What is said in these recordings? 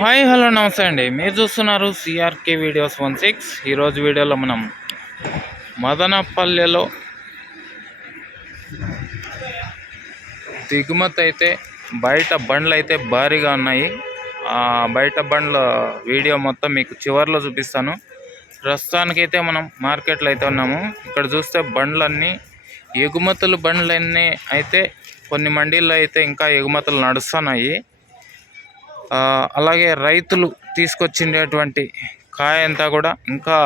Hi hello నమస్తే అండి. మీరు చూస్తున్నారు సిఆర్కే వీడియోస్ 16. ఈరోజు వీడియోలో మనం మదనపల్లెలో దిగుమతి అయితే బయట బండ్లు అయితే భారీగా ఉన్నాయి. ఆ బయట బండ్ల వీడియో మొత్తం మీకు చివర్లో చూపిస్తాను. ప్రస్తుతానికైతే మనం మార్కెట్లో అయితే ఉన్నాము. ఇక్కడ చూస్తే బండ్లన్నీ ఎగుమతులు బండ్లన్నీ అయితే కొన్ని మండీల్లో అయితే ఇంకా ఎగుమతులు నడుస్తున్నాయి. అలాగే రైతులు తీసుకొచ్చిండేటువంటి కాయ అంతా కూడా ఇంకా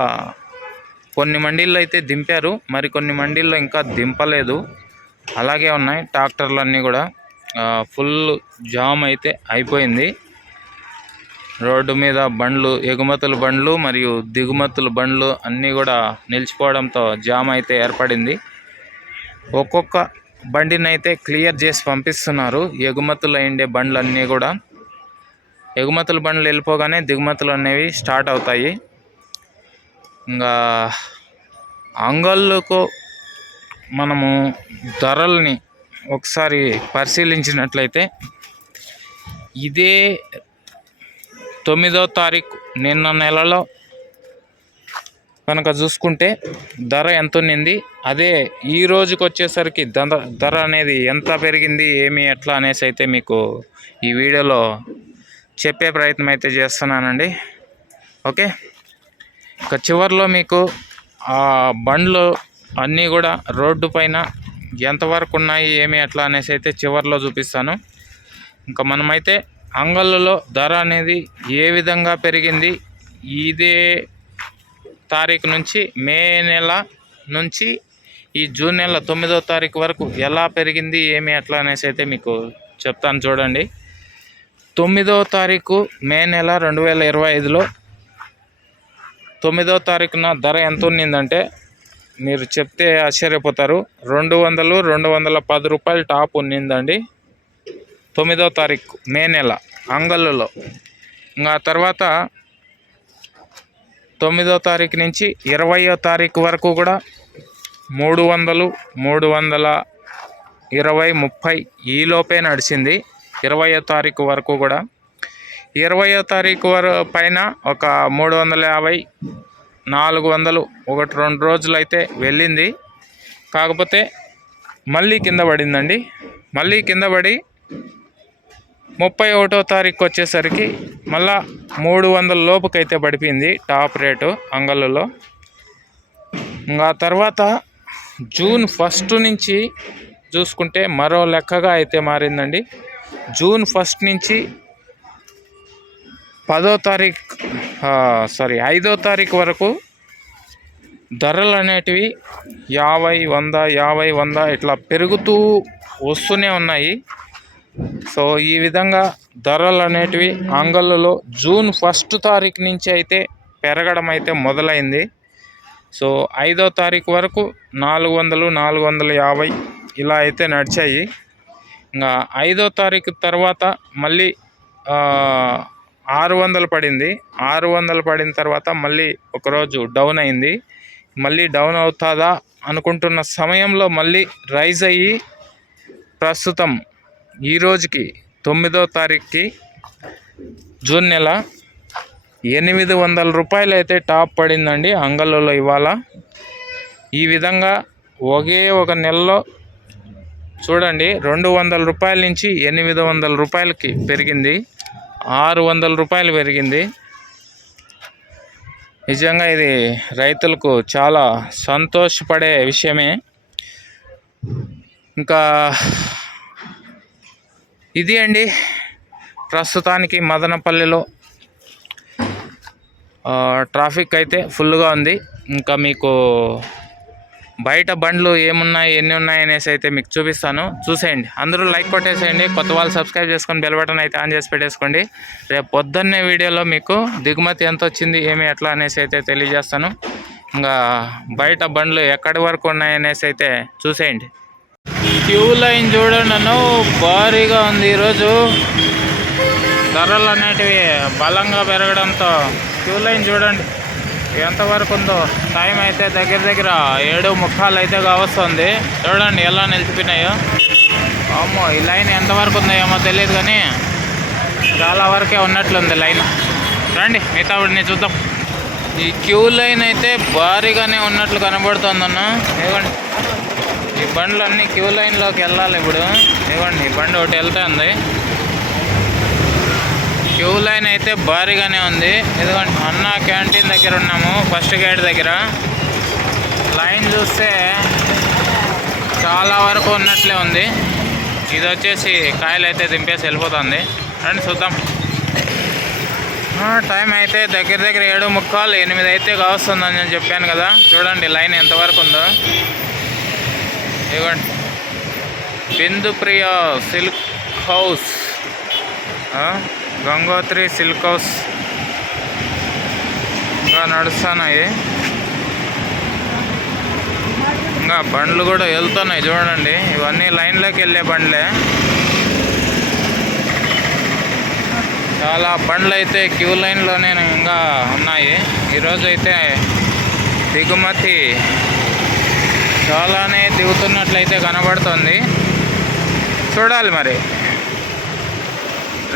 కొన్ని మండీల్లో అయితే దింపారు, మరికొన్ని మండీల్లో ఇంకా దింపలేదు. అలాగే ఉన్నాయి ట్రాక్టర్లన్నీ కూడా ఫుల్ జామ్ అయితే అయిపోయింది. రోడ్డు మీద బండ్లు, ఎగుమతుల బండ్లు మరియు దిగుమతుల బండ్లు అన్నీ కూడా నిలిచిపోవడంతో జామ్ అయితే ఏర్పడింది. ఒక్కొక్క బండిని అయితే క్లియర్ చేసి పంపిస్తున్నారు. ఎగుమతులు అయిండే బండ్లు అన్నీ కూడా ఎగుమతుల బండ్లు వెళ్ళిపోగానే దిగుమతులు అనేవి స్టార్ట్ అవుతాయి. ఇంకా అంగళ్ళకు మనము ధరల్ని ఒకసారి పరిశీలించినట్లయితే ఇదే 9వ తారీఖు నిన్న నెలలో కనుక చూసుకుంటే ధర ఎంత ఉన్నింది, అదే ఈ రోజుకి వచ్చేసరికి ధర అనేది ఎంత పెరిగింది, ఏమి ఎట్లా అనేసి అయితే మీకు ఈ వీడియోలో చెప్పే ప్రయత్నం అయితే చేస్తున్నానండి. ఓకే, ఇక చివరిలో మీకు ఆ బండ్లు అన్నీ కూడా రోడ్డు పైన ఎంతవరకు ఉన్నాయి, ఏమి ఎట్లా అనేసి అయితే చివరిలో చూపిస్తాను. ఇంకా మనమైతే అంగళ్ళలో ధర అనేది ఏ విధంగా పెరిగింది, ఇదే తారీఖు నుంచి మే నెల నుంచి ఈ జూన్ నెల 9వ తారీఖు వరకు ఎలా పెరిగింది, ఏమి ఎట్లా అనేసి అయితే మీకు చెప్తాను. చూడండి, 9వ తారీఖు మే నెల 2025లో 9వ తారీఖున ధర ఎంత ఉన్నిందంటే మీరు చెప్తే ఆశ్చర్యపోతారు. 210 రూపాయలు టాప్ ఉన్నిందండి 9వ తారీఖు మే నెల అంగళ్ళలో. ఇంకా తర్వాత 9వ తారీఖు నుంచి 20వ తారీఖు వరకు కూడా 300, 320, 30 ఈ లోపే నడిచింది. 20వ తారీఖు వరకు కూడా 20వ తారీఖు పైన ఒక 350, 400 1-2 రోజులు అయితే వెళ్ళింది. కాకపోతే మళ్ళీ కింద పడిందండి. మళ్ళీ కింద పడి 31వ తారీఖు వచ్చేసరికి మళ్ళా 300 లోపుకైతే పడిపోయింది టాప్ రేటు అంగళ్ళలో. ఇంకా తర్వాత జూన్ 1 నుంచి చూసుకుంటే మరో లెక్కగా అయితే మారిందండి. జూన్ 1 నుంచి 5వ తారీఖు వరకు ధరలు అనేటివి 50, 100 ఇట్లా పెరుగుతూ వస్తూనే ఉన్నాయి. సో ఈ విధంగా ధరలు అనేటివి అంగళ్ళలో జూన్ 1 తారీఖు నుంచి అయితే పెరగడం అయితే మొదలైంది. సో 5వ తారీఖు వరకు 400, 450 ఇలా అయితే నడిచాయి. ఇంకా 5వ తారీఖు తర్వాత మళ్ళీ 600 పడింది. 600 పడిన తర్వాత మళ్ళీ ఒకరోజు డౌన్ అయింది. మళ్ళీ డౌన్ అవుతుందా అనుకుంటున్న సమయంలో మళ్ళీ రైజ్ అయ్యి ప్రస్తుతం ఈ రోజుకి 9వ తారీఖుకి జూన్ నెల 800 రూపాయలు అయితే టాప్ పడిందండి అంగళ్ళలో ఇవాళ. ఈ విధంగా ఒకే ఒక నెలలో చూడండి 200 రూపాయల నుంచి 800 రూపాయలకి పెరిగింది, 600 రూపాయలు పెరిగింది. నిజంగా ఇది రైతులకు చాలా సంతోషపడే విషయమే. ఇంకా ఇది అండి ప్రస్తుతానికి మదనపల్లిలో ట్రాఫిక్ అయితే ఫుల్గా ఉంది. ఇంకా మీకు బయట బండ్లు ఏమున్నాయి, ఎన్ని ఉన్నాయి అనేసి అయితే మీకు చూపిస్తాను, చూసేయండి. అందరూ లైక్ కొట్టేసేయండి. కొత్త వాళ్ళు సబ్స్క్రైబ్ చేసుకొని బెల్ బటన్ అయితే ఆన్ చేసి పెట్టేసుకోండి. రేపు పొద్దున్నే వీడియోలో మీకు దిగుమతి ఎంత వచ్చింది, ఏమి ఎట్లా అనేసి అయితే తెలియజేస్తాను. ఇంకా బయట బండ్లు ఎక్కడి వరకు ఉన్నాయి అనేసి అయితే చూసేయండి. క్యూ లైన్ చూడండి అన్న, భారీగా ఉంది. ఈరోజు ధరలు అనేటివి బలంగా పెరగడంతో క్యూ లైన్ చూడండి ఎంతవరకు ఉందో. టైం అయితే దగ్గర 7:45 అయితే కావస్తుంది. చూడండి ఎలా నిలిచిపోయినాయో. అమ్మో, ఈ లైన్ ఎంతవరకు ఉందో ఏమో తెలియదు కానీ చాలా వరకే ఉన్నట్లుంది లైన్. రండి మిగతా వాడిని చూద్దాం. ఈ క్యూ లైన్ అయితే భారీగానే ఉన్నట్లు కనబడుతుందన్న. ఇవ్వండి ఈ బండ్లు అన్నీ క్యూ లైన్లోకి వెళ్ళాలి ఇప్పుడు. ఇవ్వండి ఈ బండి ఒకటి వెళ్తుంది. క్యూ లైన్ అయితే భారీగానే ఉంది. ఇదిగోండి అన్న క్యాంటీన్ దగ్గర ఉన్నాము, ఫస్ట్ గేట్ దగ్గర. లైన్ చూస్తే చాలా వరకు ఉన్నట్లే ఉంది. ఇది వచ్చేసి కాయలు అయితే దింపేసి వెళ్ళిపోతుంది. రండి చూద్దాం. టైం అయితే దగ్గర దగ్గర 7:45 8 అయితే కావస్తుందని నేను చెప్పాను కదా. చూడండి లైన్ ఎంతవరకు ఉందో. ఇవ్వండి Bindupriya silk house, Gangotri silk house ఇంకా నడుస్తున్నాయి. ఇంకా బండ్లు కూడా వెళ్తున్నాయి చూడండి. ఇవన్నీ లైన్లోకి వెళ్ళే బండ్లే. చాలా బండ్లు అయితే క్యూ లైన్లోనే ఇంకా ఉన్నాయి. ఈరోజు అయితే దిగుమతి చాలానే దిగుతున్నట్లయితే కనబడుతుంది. చూడాలి మరి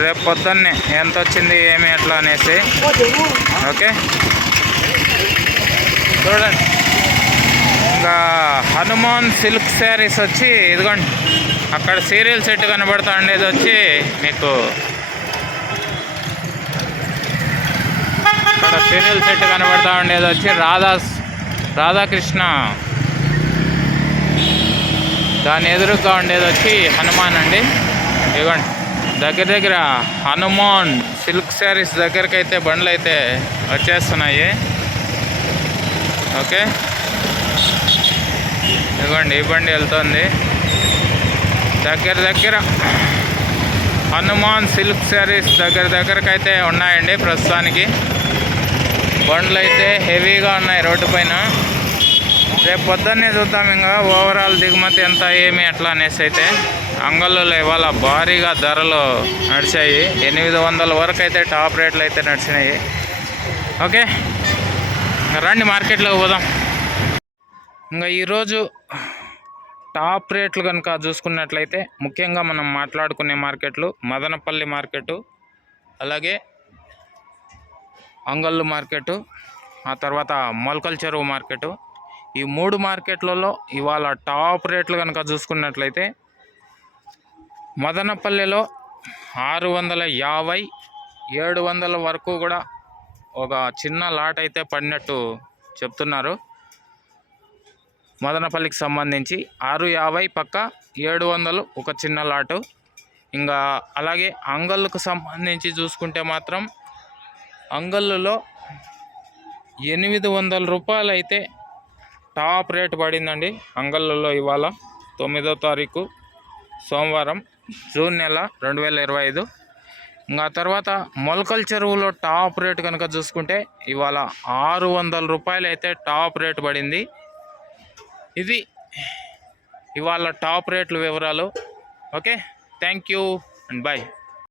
రేపు పొద్దున్నే ఎంత వచ్చింది ఏమి ఎట్లా అనేసి. ఓకే చూడండి. ఇంకా హనుమాన్ సిల్క్ శారీస్ వచ్చి ఇదిగోండి అక్కడ సీరియల్ సెట్ కనబడుతూ ఉండేది వచ్చి మీకు అక్కడ సీరియల్ సెట్ కనబడుతూ ఉండేది వచ్చి రాధాకృష్ణ, దాని ఎదురుగా ఉండేది వచ్చి హనుమాన్ అండి. ఇవ్వండి దగ్గర దగ్గర హనుమాన్ సిల్క్ శారీస్ దగ్గరికి అయితే బండ్లు అయితే వచ్చేస్తున్నాయి. ఓకే ఇదిగోండి ఈ బండి వెళ్తుంది. దగ్గర దగ్గర హనుమాన్ సిల్క్ శారీస్ దగ్గరకు అయితే ఉన్నాయండి ప్రస్తుతానికి. బండ్లు అయితే హెవీగా ఉన్నాయి రోడ్డు పైన. రేపు పొద్దున్నే చూద్దాం ఇంకా ఓవరాల్ దిగుమతి ఎంత ఏమి ఎట్లా అనేసి. అయితే అంగళ్ళలో ఇవాళ భారీగా ధరలు నడిచాయి. 800 వరకు అయితే టాప్ రేట్లు అయితే నడిచినాయి. ఓకే రండి మార్కెట్లోకి పోదాం. ఇంకా ఈరోజు టాప్ రేట్లు కనుక చూసుకున్నట్లయితే ముఖ్యంగా మనం మాట్లాడుకునే మార్కెట్లు మదనపల్లి మార్కెటు, అలాగే అంగళ్ళు మార్కెటు, ఆ తర్వాత మొలకల చెరువు మార్కెటు. ఈ 3 మార్కెట్లలో ఇవాళ టాప్ రేట్లు కనుక చూసుకున్నట్లయితే మదనపల్లిలో 650 700 వరకు కూడా ఒక చిన్న లాట్ అయితే పడినట్టు చెప్తున్నారు. మదనపల్లికి సంబంధించి 650 పక్క 700 ఒక చిన్న లాటు. ఇంకా అలాగే అంగళ్ళకు సంబంధించి చూసుకుంటే మాత్రం అంగళ్ళులో 800 రూపాయలు అయితే టాప్ రేట్ పడిందండి అంగళ్ళులో. ఇవాళ 9వ తారీఖు సోమవారం జూన్ నెల 2025. ఇంకా తర్వాత మొలకల చెరువులో టాప్ రేట్ కనుక చూసుకుంటే ఇవాళ 600 రూపాయలు అయితే టాప్ రేట్ పడింది. ఇది ఇవాళ టాప్ రేట్లు వివరాలు. Okay thank you and bye.